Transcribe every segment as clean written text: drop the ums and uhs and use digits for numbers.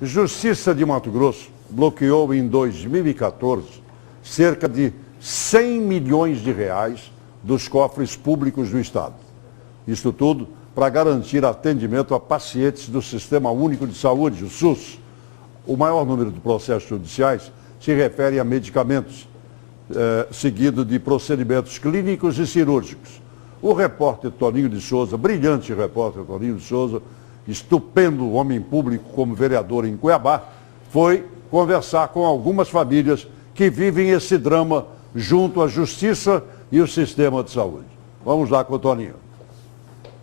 Justiça de Mato Grosso bloqueou em 2014 cerca de 100 milhões de reais dos cofres públicos do Estado. Isso tudo para garantir atendimento a pacientes do Sistema Único de Saúde, o SUS. O maior número de processos judiciais se refere a medicamentos, seguido de procedimentos clínicos e cirúrgicos. O repórter Toninho de Souza, brilhante repórter Toninho de Souza, estupendo homem público como vereador em Cuiabá, foi conversar com algumas famílias que vivem esse drama junto à Justiça e o sistema de saúde. Vamos lá com o Toninho.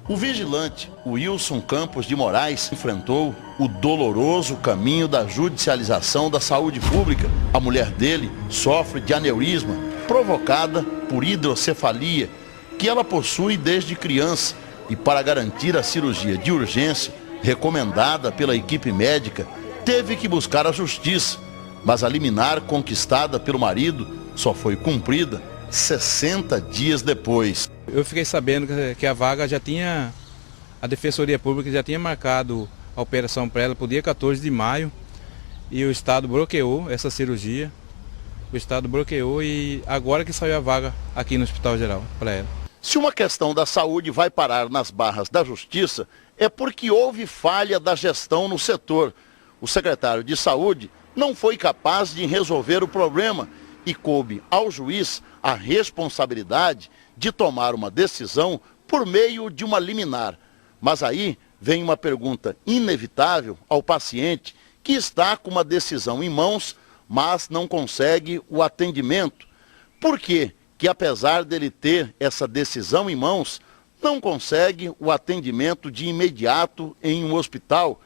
O vigilante Wilson Campos de Moraes enfrentou o doloroso caminho da judicialização da saúde pública. A mulher dele sofre de aneurisma provocada por hidrocefalia, que ela possui desde criança, e para garantir a cirurgia de urgência recomendada pela equipe médica, teve que buscar a justiça, mas a liminar conquistada pelo marido só foi cumprida 60 dias depois. Eu fiquei sabendo que a vaga já tinha, a Defensoria Pública já tinha marcado a operação para ela para o dia 14 de maio e o Estado bloqueou essa cirurgia. O Estado bloqueou e agora que saiu a vaga aqui no Hospital Geral para ela. Se uma questão da saúde vai parar nas barras da Justiça, é porque houve falha da gestão no setor. O secretário de Saúde não foi capaz de resolver o problema e coube ao juiz a responsabilidade de tomar uma decisão por meio de uma liminar. Mas aí vem uma pergunta inevitável ao paciente que está com uma decisão em mãos, mas não consegue o atendimento. Por quê? Que apesar dele ter essa decisão em mãos, não consegue o atendimento de imediato em um hospital?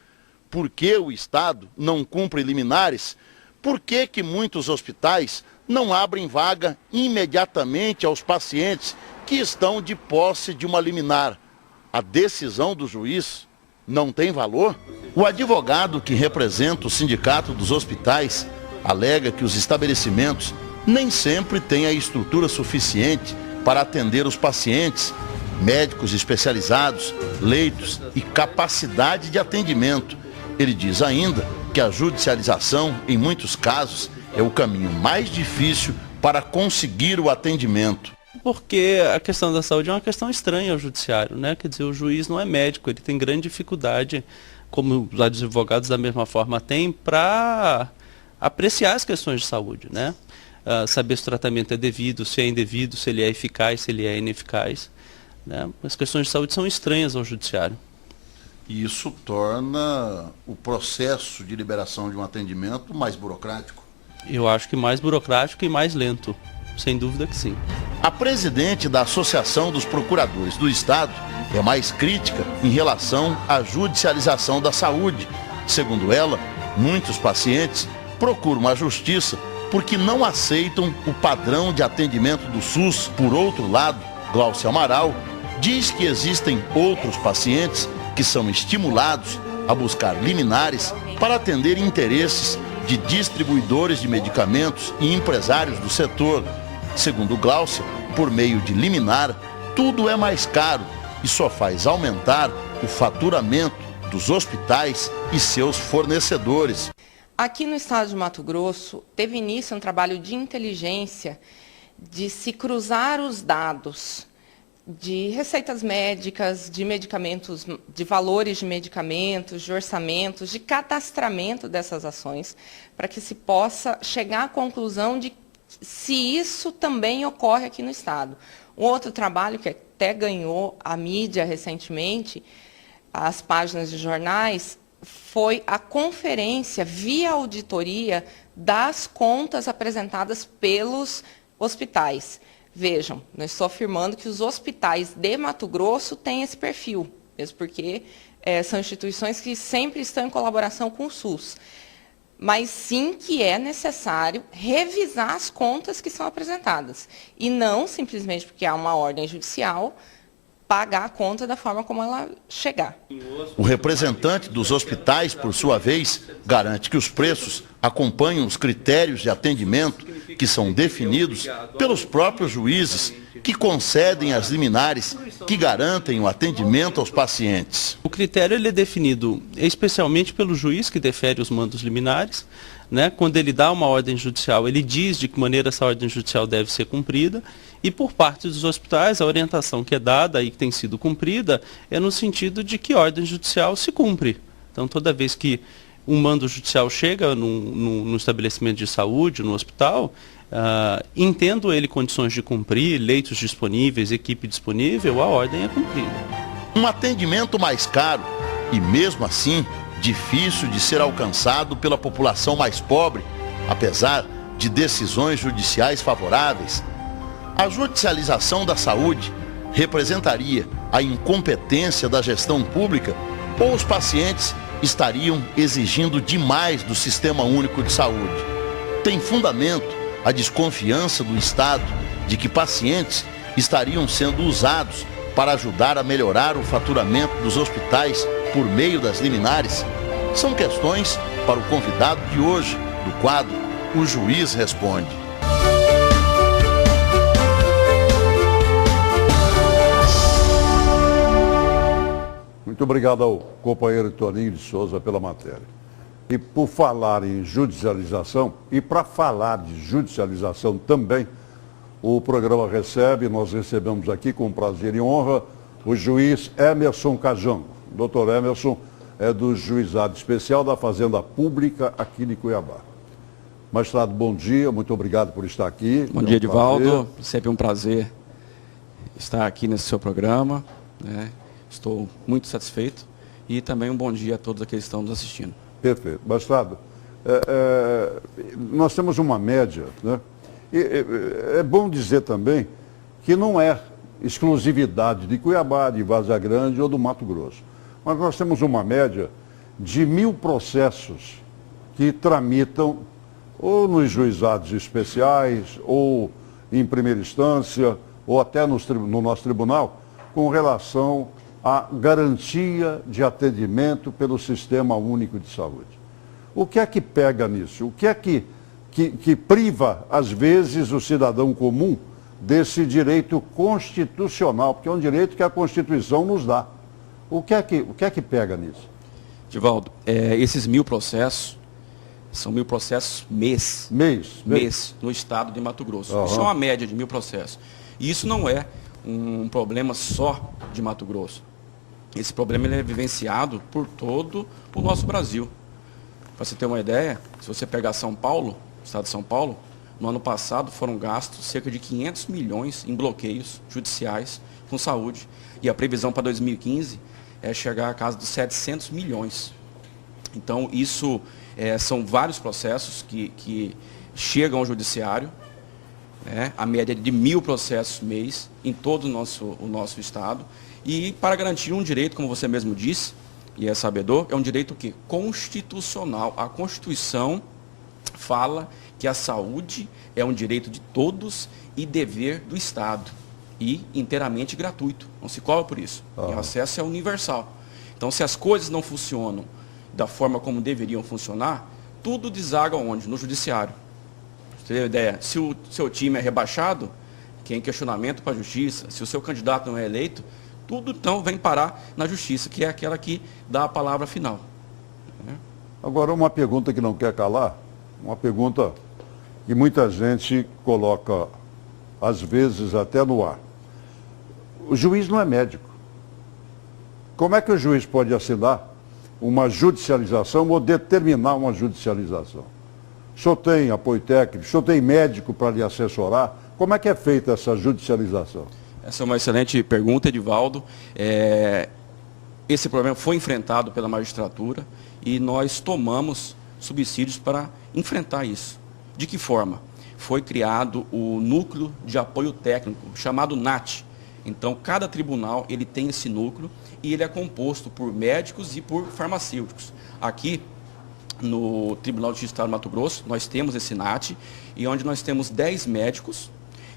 Por que o Estado não cumpre liminares? Por que que muitos hospitais não abrem vaga imediatamente aos pacientes que estão de posse de uma liminar? A decisão do juiz não tem valor? O advogado que representa o Sindicato dos Hospitais alega que os estabelecimentos nem sempre têm a estrutura suficiente para atender os pacientes, médicos especializados, leitos e capacidade de atendimento. Ele diz ainda que a judicialização, em muitos casos, é o caminho mais difícil para conseguir o atendimento. Porque a questão da saúde é uma questão estranha ao judiciário, né? Quer dizer, o juiz não é médico, ele tem grande dificuldade, como os advogados da mesma forma têm, para apreciar as questões de saúde, né? Saber se o tratamento é devido, se é indevido, se ele é eficaz, se ele é ineficaz, né? As questões de saúde são estranhas ao judiciário. E isso torna o processo de liberação de um atendimento mais burocrático? Eu acho que mais burocrático e mais lento, sem dúvida que sim. A presidente da Associação dos Procuradores do Estado é mais crítica em relação à judicialização da saúde. Segundo ela, muitos pacientes procuram a justiça porque não aceitam o padrão de atendimento do SUS. Por outro lado, Glaucia Amaral diz que existem outros pacientes que são estimulados a buscar liminares para atender interesses de distribuidores de medicamentos e empresários do setor. Segundo Glaucia, por meio de liminar, tudo é mais caro e só faz aumentar o faturamento dos hospitais e seus fornecedores. Aqui no estado de Mato Grosso, teve início um trabalho de inteligência de se cruzar os dados de receitas médicas, de medicamentos, de valores de medicamentos, de orçamentos, de cadastramento dessas ações, para que se possa chegar à conclusão de se isso também ocorre aqui no estado. Um outro trabalho que até ganhou a mídia recentemente, as páginas de jornais, foi a conferência via auditoria das contas apresentadas pelos hospitais. Vejam, não estou afirmando que os hospitais de Mato Grosso têm esse perfil, mesmo porque são instituições que sempre estão em colaboração com o SUS. Mas sim que é necessário revisar as contas que são apresentadas. E não simplesmente porque há uma ordem judicial, pagar a conta da forma como ela chegar. O representante dos hospitais, por sua vez, garante que os preços acompanham os critérios de atendimento que são definidos pelos próprios juízes que concedem as liminares que garantem o atendimento aos pacientes. O critério ele é definido especialmente pelo juiz que defere os mandos liminares, né? Quando ele dá uma ordem judicial, ele diz de que maneira essa ordem judicial deve ser cumprida, e por parte dos hospitais, a orientação que é dada e que tem sido cumprida é no sentido de que a ordem judicial se cumpre. Então, toda vez que um mando judicial chega no estabelecimento de saúde, no hospital, entendo ele condições de cumprir, leitos disponíveis, equipe disponível, a ordem é cumprida. Um atendimento mais caro e, mesmo assim, difícil de ser alcançado pela população mais pobre, apesar de decisões judiciais favoráveis. A judicialização da saúde representaria a incompetência da gestão pública ou os pacientes estariam exigindo demais do Sistema Único de Saúde? Tem fundamento a desconfiança do Estado de que pacientes estariam sendo usados para ajudar a melhorar o faturamento dos hospitais por meio das liminares? São questões para o convidado de hoje, do quadro O Juiz Responde. Muito obrigado ao companheiro Toninho de Souza pela matéria. E por falar em judicialização, e para falar de judicialização também, o programa nós recebemos aqui com prazer e honra, o juiz Emerson Cajango. O doutor Emerson é do Juizado Especial da Fazenda Pública aqui de Cuiabá. Magistrado, bom dia, muito obrigado por estar aqui. Bom dia, Edivaldo. Sempre um prazer estar aqui nesse seu programa, né? Estou muito satisfeito e também um bom dia a todos aqueles que estão nos assistindo. Perfeito. Magistrado, nós temos uma média, né? E é bom dizer também que não é exclusividade de Cuiabá, de Várzea Grande ou do Mato Grosso. Mas nós temos uma média de 1.000 processos que tramitam ou nos juizados especiais, ou em primeira instância, ou até no nosso tribunal, com relação à garantia de atendimento pelo Sistema Único de Saúde. O que é que pega nisso? O que é que priva, às vezes, o cidadão comum desse direito constitucional, porque é um direito que a Constituição nos dá. O que é que pega nisso? Edivaldo, esses 1.000 processos, são 1.000 processos mês no estado de Mato Grosso. Uhum. Isso é uma média de 1.000 processos. E isso não é um problema só de Mato Grosso. Esse problema ele é vivenciado por todo o nosso Brasil. Para você ter uma ideia, se você pegar São Paulo, o estado de São Paulo, no ano passado foram gastos cerca de 500 milhões em bloqueios judiciais com saúde. E a previsão para 2015 é chegar a casa dos 700 milhões. Então, isso são vários processos que chegam ao judiciário, né? A média de 1.000 processos mês em todo o nosso estado. E para garantir um direito, como você mesmo disse, e é sabedor, é um direito que constitucional. A Constituição fala que a saúde é um direito de todos e dever do Estado. E inteiramente gratuito. Não se cobra por isso. O acesso é universal. Então, se as coisas não funcionam da forma como deveriam funcionar, tudo desaga onde? No judiciário. Você tem uma ideia? Se o seu time é rebaixado, que é em questionamento para a justiça, se o seu candidato não é eleito, tudo então vem parar na justiça, que é aquela que dá a palavra final. Agora, uma pergunta que não quer calar, uma pergunta que muita gente coloca, às vezes, até no ar. O juiz não é médico. Como é que o juiz pode assinar uma judicialização ou determinar uma judicialização? O senhor tem apoio técnico, o senhor tem médico para lhe assessorar? Como é que é feita essa judicialização? Essa é uma excelente pergunta, Edivaldo. Esse problema foi enfrentado pela magistratura e nós tomamos subsídios para enfrentar isso. De que forma? Foi criado o Núcleo de Apoio Técnico, chamado NAT. Então, cada tribunal ele tem esse núcleo e ele é composto por médicos e por farmacêuticos. Aqui, no Tribunal de Justiça do Estado do Mato Grosso, nós temos esse NAT, e onde nós temos 10 médicos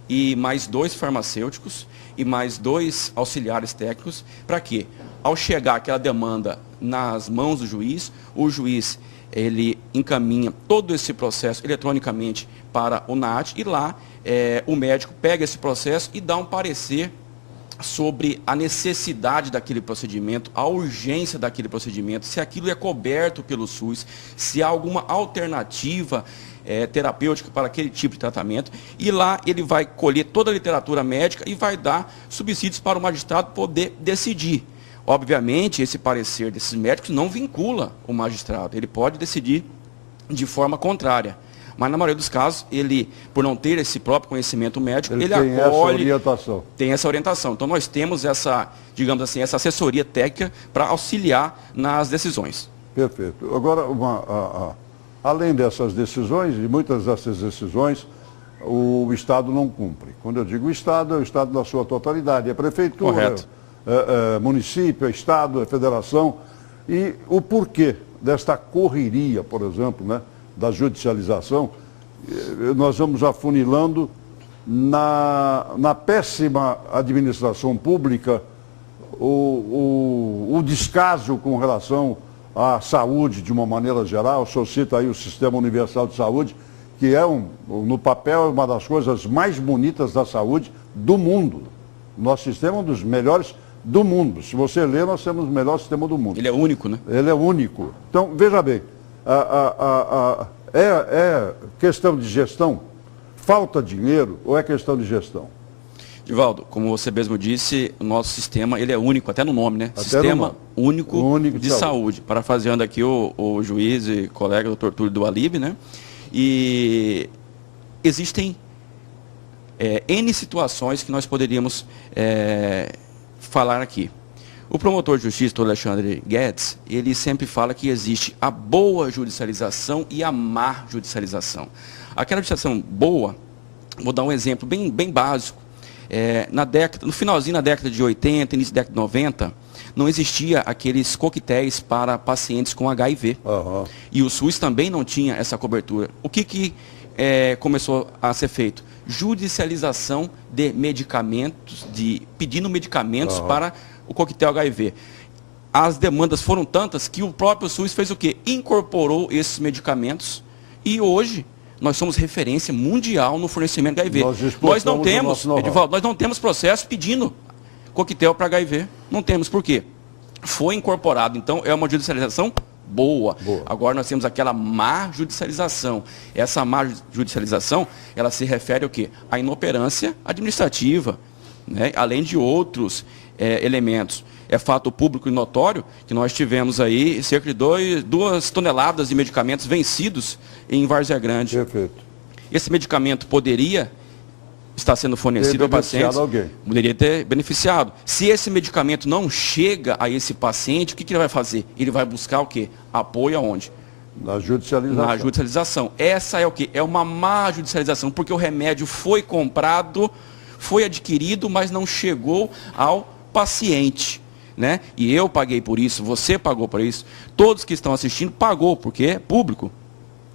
e mais 2 farmacêuticos e mais 2 auxiliares técnicos, para quê? Ao chegar aquela demanda nas mãos do juiz, o juiz ele encaminha todo esse processo eletronicamente para o NAT, e lá o médico pega esse processo e dá um parecer sobre a necessidade daquele procedimento, a urgência daquele procedimento, se aquilo é coberto pelo SUS, se há alguma alternativa terapêutica para aquele tipo de tratamento, e lá ele vai colher toda a literatura médica e vai dar subsídios para o magistrado poder decidir. Obviamente, esse parecer desses médicos não vincula o magistrado, ele pode decidir de forma contrária. Mas, na maioria dos casos, ele, por não ter esse próprio conhecimento médico, ele acolhe, tem essa orientação. Então, nós temos essa, digamos assim, essa assessoria técnica para auxiliar nas decisões. Perfeito. Agora, além dessas decisões, e muitas dessas decisões, o Estado não cumpre. Quando eu digo Estado, é o Estado na sua totalidade. É prefeitura, município, é Estado, é federação. E o porquê desta correria, por exemplo, né, da judicialização, nós vamos afunilando na péssima administração pública, o descaso com relação à saúde de uma maneira geral. O senhor cita aí o Sistema Universal de Saúde, que é, no papel, uma das coisas mais bonitas da saúde do mundo. Nosso sistema é um dos melhores do mundo. Se você ler, nós temos o melhor sistema do mundo. Ele é único, né? Ele é único. Então, veja bem, é questão de gestão? Falta dinheiro ou é questão de gestão? Divaldo, como você mesmo disse, o nosso sistema ele é único, até no nome, né? Até Sistema Único de Saúde. Parafraseando aqui o juiz e colega, doutor Túlio do Alibe, né? E existem N situações que nós poderíamos falar aqui. O promotor de justiça, o Alexandre Guedes, ele sempre fala que existe a boa judicialização e a má judicialização. Aquela judicialização boa, vou dar um exemplo bem básico. No finalzinho da década de 80, início da década de 90, não existia aqueles coquetéis para pacientes com HIV. Uhum. E o SUS também não tinha essa cobertura. O que começou a ser feito? Judicialização de medicamentos, pedindo medicamentos para o coquetel HIV. As demandas foram tantas que o próprio SUS fez o quê? Incorporou esses medicamentos e hoje nós somos referência mundial no fornecimento de HIV. Nós não temos, Edivaldo, nós não temos processo pedindo coquetel para HIV. Não temos. Por quê? Foi incorporado. Então, é uma judicialização boa. Agora nós temos aquela má judicialização. Essa má judicialização, ela se refere ao quê? À inoperância administrativa, né? Além de outros elementos. É fato público e notório que nós tivemos aí cerca de 2 toneladas de medicamentos vencidos em Várzea Grande. Perfeito. Esse medicamento poderia estar sendo fornecido a pacientes, poderia ter beneficiado. Se esse medicamento não chega a esse paciente, o que ele vai fazer? Ele vai buscar o quê? Apoio aonde? Na judicialização. Na judicialização. Essa é o quê? É uma má judicialização, porque o remédio foi comprado, foi adquirido, mas não chegou ao paciente, né? E eu paguei por isso, você pagou por isso, todos que estão assistindo pagou, porque é público.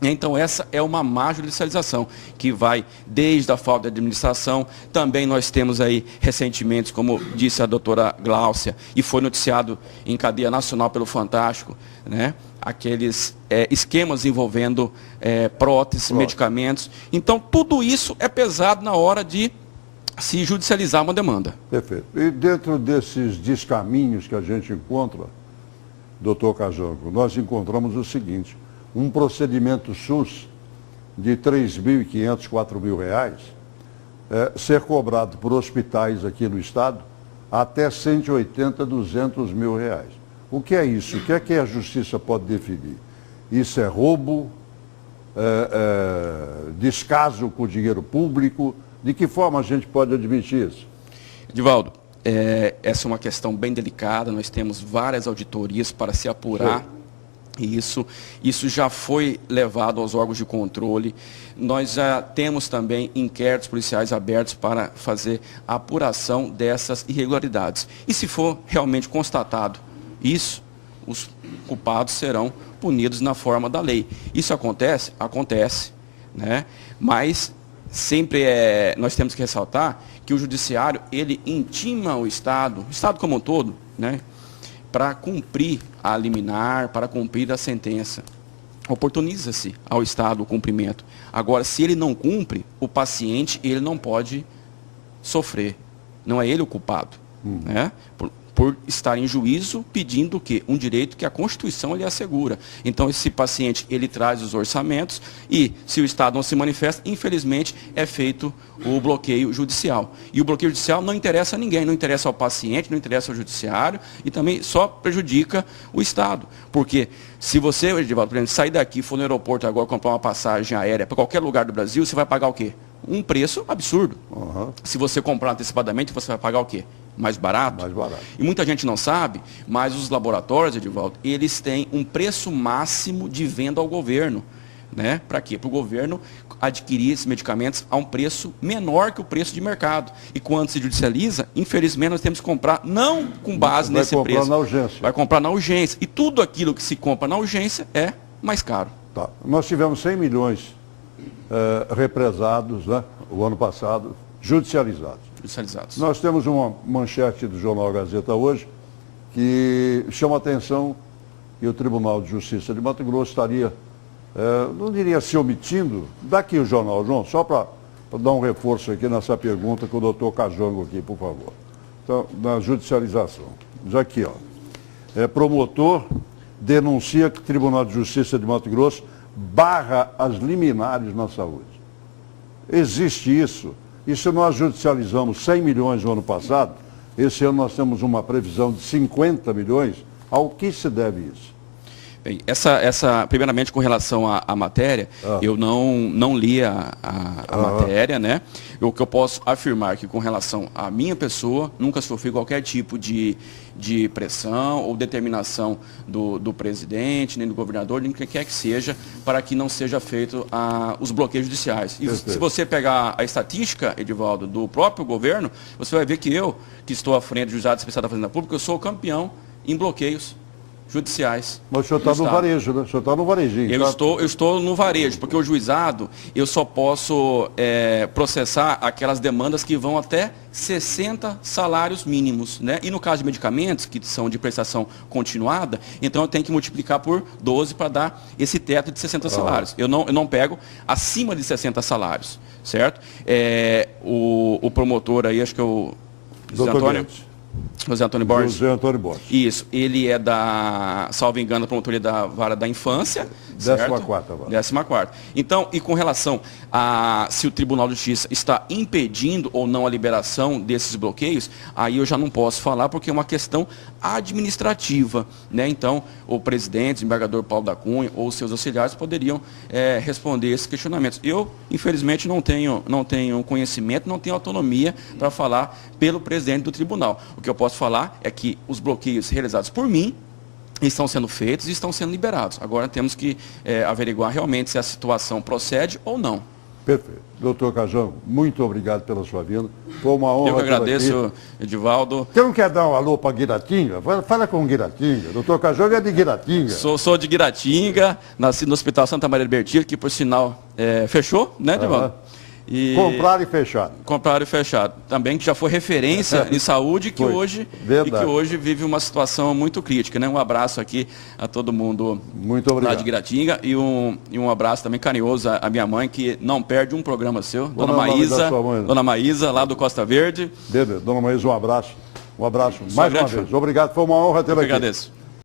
Então essa é uma má judicialização, que vai desde a falta de administração. Também nós temos aí recentemente, como disse a doutora Gláucia, e foi noticiado em cadeia nacional pelo Fantástico, né? Aqueles esquemas envolvendo próteses, medicamentos. Então tudo isso é pesado na hora de se judicializar uma demanda. Perfeito. E dentro desses descaminhos que a gente encontra, doutor Cajango, nós encontramos o seguinte: um procedimento SUS de R$ 3.500, R$ 4.000, ser cobrado por hospitais aqui no estado até 180, 200 mil reais. O que é isso? O que é que a justiça pode definir? Isso é roubo, descaso com o dinheiro público? De que forma a gente pode admitir isso? Edivaldo, essa é uma questão bem delicada, nós temos várias auditorias para se apurar. Sim. E isso já foi levado aos órgãos de controle. Nós já temos também inquéritos policiais abertos para fazer a apuração dessas irregularidades. E se for realmente constatado isso, os culpados serão punidos na forma da lei. Isso acontece? Acontece, né? Mas sempre nós temos que ressaltar que o judiciário, ele intima o Estado como um todo, né, para cumprir a liminar, para cumprir a sentença. Oportuniza-se ao Estado o cumprimento. Agora, se ele não cumpre, o paciente ele não pode sofrer. Não é ele o culpado. né? Por estar em juízo pedindo o quê? Um direito que a Constituição lhe assegura. Então, esse paciente, ele traz os orçamentos e, se o Estado não se manifesta, infelizmente, é feito o bloqueio judicial. E o bloqueio judicial não interessa a ninguém, não interessa ao paciente, não interessa ao judiciário e também só prejudica o Estado. Porque se você, Edivaldo, por exemplo, sair daqui e for no aeroporto agora comprar uma passagem aérea para qualquer lugar do Brasil, você vai pagar o quê? Um preço absurdo. Se você comprar antecipadamente, você vai pagar o quê? Mais barato? Mais barato. E muita gente não sabe, mas os laboratórios, Edivaldo, eles têm um preço máximo de venda ao governo. Né? Para quê? Para o governo adquirir esses medicamentos a um preço menor que o preço de mercado. E quando se judicializa, infelizmente nós temos que comprar não com base nesse preço. Vai comprar na urgência. Vai comprar na urgência. E tudo aquilo que se compra na urgência é mais caro. Tá. Nós tivemos 100 milhões represados, né, o ano passado, judicializados. Nós temos uma manchete do jornal Gazeta hoje que chama a atenção que o Tribunal de Justiça de Mato Grosso estaria, não diria se omitindo, daqui o jornal, João, só para dar um reforço aqui nessa pergunta com o doutor Cajango aqui, por favor. Então, na judicialização. Já aqui, ó. Promotor denuncia que o Tribunal de Justiça de Mato Grosso barra as liminares na saúde. Existe isso. E se nós judicializamos 100 milhões no ano passado, esse ano nós temos uma previsão de 50 milhões, ao que se deve isso? Bem, primeiramente com relação à matéria, eu não li a matéria, né? O que eu posso afirmar que com relação à minha pessoa, nunca sofri qualquer tipo de pressão ou determinação do presidente, nem do governador, nem quem quer que seja, para que não seja feito os bloqueios judiciais. E se você pegar a estatística, Edivaldo, do próprio governo, você vai ver que eu, que estou à frente do Juizado Especial da Fazenda Pública, eu sou o campeão em bloqueios judiciais. Mas o senhor está no varejo, né? O senhor está no varejinho. Eu estou no varejo, porque o juizado, eu só posso processar aquelas demandas que vão até 60 salários mínimos, né? E no caso de medicamentos, que são de prestação continuada, então eu tenho que multiplicar por 12 para dar esse teto de 60 salários. Eu não pego acima de 60 salários, certo? O promotor aí, acho que é o José Antônio. José Antônio Borges. José Antônio Borges. Isso. Ele é salvo engano, da promotoria da Vara da Infância. 14ª. Então, e com relação a se o Tribunal de Justiça está impedindo ou não a liberação desses bloqueios, aí eu já não posso falar porque é uma questão administrativa, né? Então, o presidente, o desembargador Paulo da Cunha ou seus auxiliares poderiam responder esses questionamentos. Eu, infelizmente, não tenho conhecimento, não tenho autonomia para falar pelo presidente do tribunal. O que eu posso falar é que os bloqueios realizados por mim estão sendo feitos e estão sendo liberados. Agora temos que averiguar realmente se a situação procede ou não. Perfeito. Doutor Cajango, muito obrigado pela sua vinda. Foi uma honra. Eu que agradeço, Edivaldo. Você não quer dar um alô para Guiratinga? Fala com Guiratinga. Doutor Cajango é de Guiratinga. Sou de Guiratinga, nasci no Hospital Santa Maria de Bertilo, que por sinal fechou, né, Edivaldo? Compraram e fechado. Compraram e fechado. Também que já foi referência em saúde que hoje vive uma situação muito crítica, né? Um abraço aqui a todo mundo muito obrigado. Lá de Guiratinga e um abraço também carinhoso à minha mãe, que não perde um programa seu, Dona Maísa, lá do Costa Verde. Dona Maísa, um abraço mais uma vez. Obrigado, foi uma honra tê-la aqui. Eu agradeço.